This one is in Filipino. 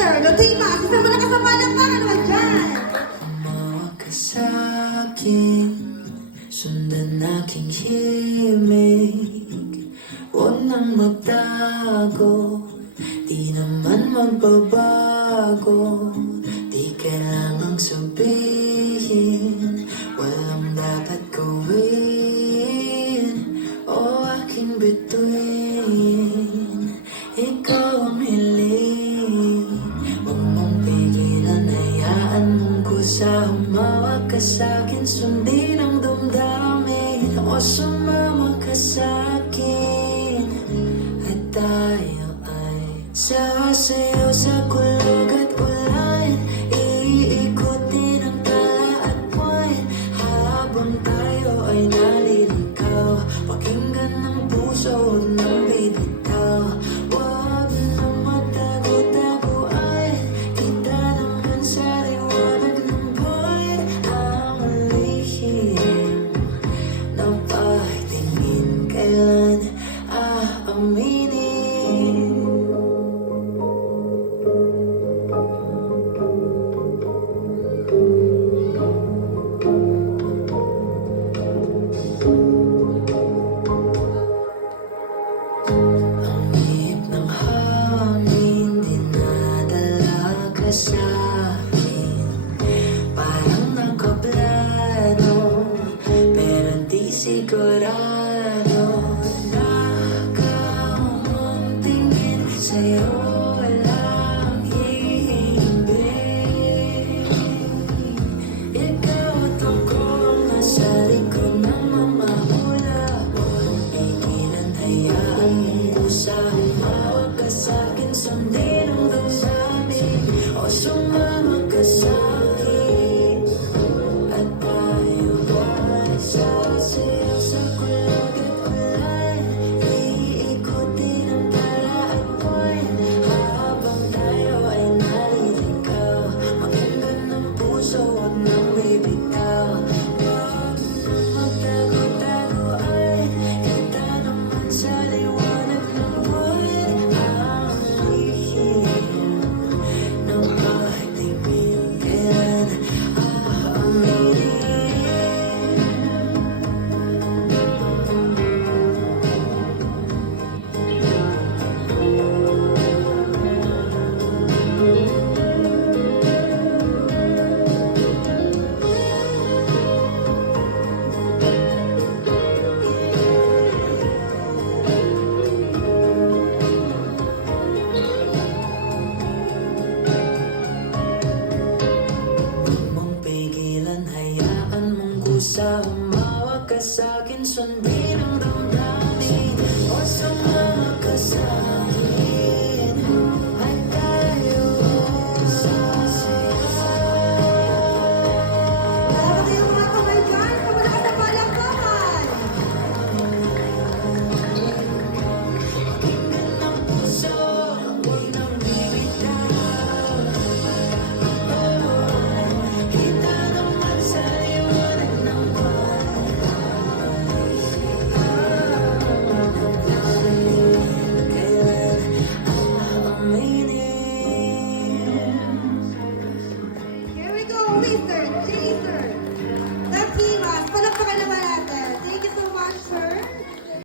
talaga. Tuwing maaga, sama na kasapalan ka. Ano ba dyan? Tumawag ka sa'kin, sundan aking himig. Huwag nang magtago, di naman magbabago. Di kailangang sabihin, walang dapat gawin o aking bituin. Ikaw ang hiling, huwag mong pigilan, hayaan mong kusa. Humawag ka sa'kin, sundin ang damdamin, o sumama ka sa'kin. At tayo ay sasayaw sa kulog at ulan, iikutin ang tala at buwan. Habang tayo ay nalilikaw, pakinggan ng puso, huwag nang bibitaw. Huwag na magtago-taguan, kita naman sa liwanag ng buwan. Ang lihim na pagtingin, kailan aaminin? Ang hip ng hangin, dinadala ka sa'kin. Parang nakaplano, pero di sigurado. Nakakaumong tingin, sa'yo walang hihimbing. Ikaw at ako ang nasa likod ng mamahula. Walang pigilan, hayaan mong kusa. Humawag ka sa'kin, sundin ang damdamin, o sumama ka sa'kin.